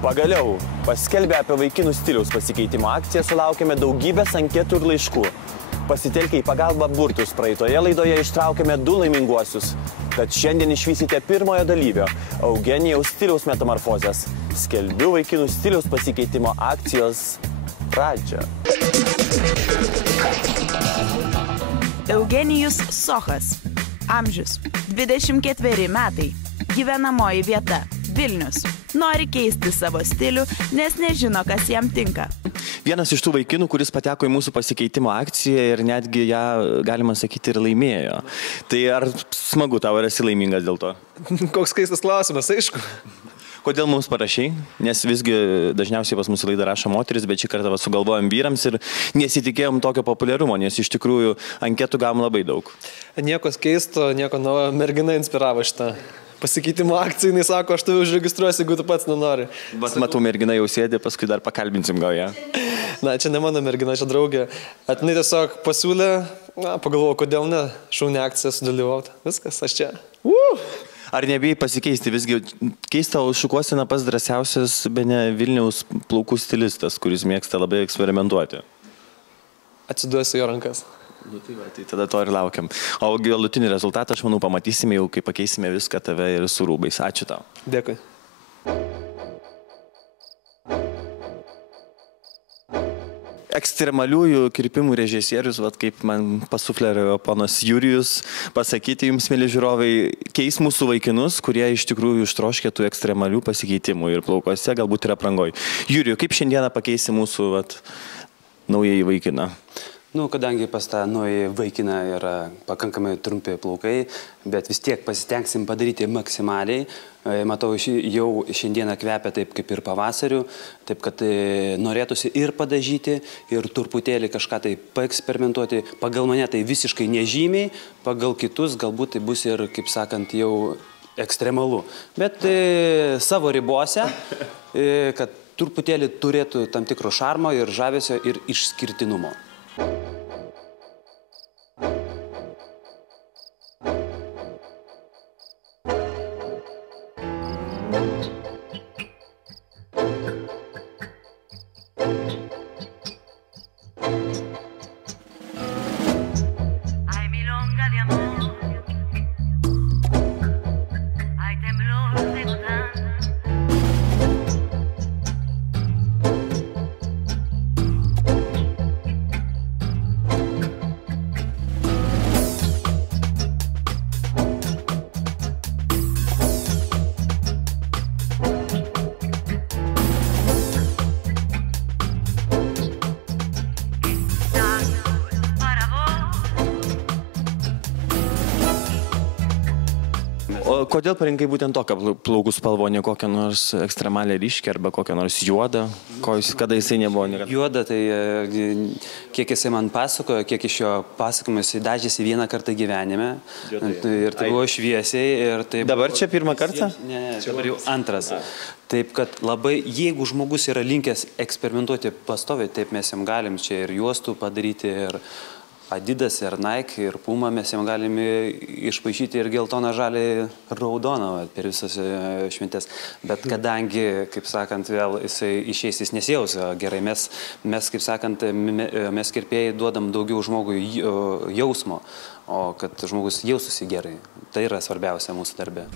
Pagaliau, paskelbę apie vaikinų stiliaus pasikeitimo akciją sulaukėme daugybės anketų ir laiškų. Pasitelkę į pagalbą burtus praeitoje laidoje ištraukėme 2 laiminguosius. Tad šiandien išvysite pirmojo dalyvio Eugenijaus stiliaus metamorfozės. Skelbiu vaikinų stiliaus pasikeitimo akcijos pradžią. Eugenijus Sochas. Amžius 24 metai. Gyvenamoji vieta Vilnius. Nori keisti savo stilių, nes nežino, kas jam tinka. Vienas iš tų vaikinų, kuris pateko į mūsų pasikeitimo akciją ir netgi ją, galima sakyti, ir laimėjo. Tai ar smagu tau, ar esi laimingas dėl to? Koks keistas klausimas, aišku. Kodėl mums parašai? Nes visgi dažniausiai pas mūsų laidą rašo moteris, bet šį kartą sugalvojom vyrams ir nesitikėjom tokio populiarumo, nes iš tikrųjų anketų gavom labai daug. Nieko keisto, nieko naujo, mergina inspiravo šitą pasikeitimo akciją, jis sako, aš tave užregistruosiu, jeigu tu pats nenori. Bet matau, mergina jau sėdė, paskui dar pakalbinsim gal ją. Na, čia ne mano mergina, čia draugė. Jinai tiesiog pasiūlė, pagalvojau, kodėl ne, šaunę akciją sudalyvauti. Viskas, aš čia. Ar nebijai pasikeisti? Visgi keista šukuosena pas drąsiausias bene Vilniaus plaukų stilistas, kuris mėgsta labai eksperimentuoti. Atsiduosiu jo rankas. Tai tada to ir laukiam. O galutinį rezultatą, aš manau, pamatysime jau, kai pakeisime viską tave ir su rūbais. Ačiū tau. Dėkui. Ekstremaliųjų kirpimų režisierius, kaip man pasuflerėjo ponas Jurijus, pasakyti jums, mėly žiūrovai, keis mūsų vaikinus, kurie iš tikrųjų ištroškė tų ekstremalių pasikeitimų ir plaukose, galbūt ir aprangoj. Jurijų, kaip šiandieną pakeisi mūsų naująjį vaikiną? Kadangi pas tą naują vaikiną yra pakankamai trumpi plaukai, bet vis tiek pasitengsim padaryti maksimaliai. Matau, jau šiandieną kvepia taip kaip ir pavasariu, taip kad norėtųsi ir padažyti, ir truputėlį kažką tai paeksperimentuoti. Pagal mane tai visiškai nežymiai, pagal kitus galbūt tai bus ir, kaip sakant, jau ekstremalu. Bet savo ribose, kad truputėlį turėtų tam tikro šarmo ir žavesio ir išskirtinumo. O kodėl parinkai būtent tokią plaukų spalvą, ne kokią nors ekstremalią ryškę arba kokią nors juodą? Kada jisai nebuvo? Juoda, tai kiek jisai man pasakojo, kiek iš jo pasakojimo jisai dažėsi vieną kartą gyvenime. Ir tai buvo šviesiai. Dabar čia pirmą kartą? Ne, dabar jau antras. Taip, kad labai, jeigu žmogus yra linkęs eksperimentuoti pastoviai, taip mes jam galim čia ir juostų padaryti, ir Adidas, ir Nike, ir Puma, mes jam galime išpaišyti ir geltoną, žalį, raudoną per visas šventes. Bet kadangi, kaip sakant, vėl jisai išeis, jis nesijaus gerai, mes, kaip sakant, mes kirpėjai duodam daugiau žmogui jausmo, o kad žmogus jaustųsi gerai. Tai yra svarbiausia mūsų darbe.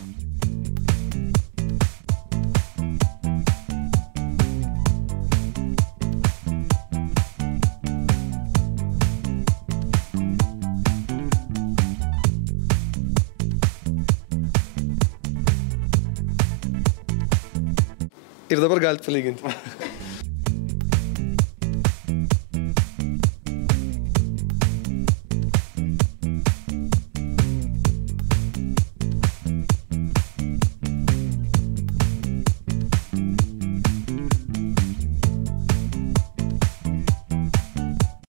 Ir dabar galite palyginti.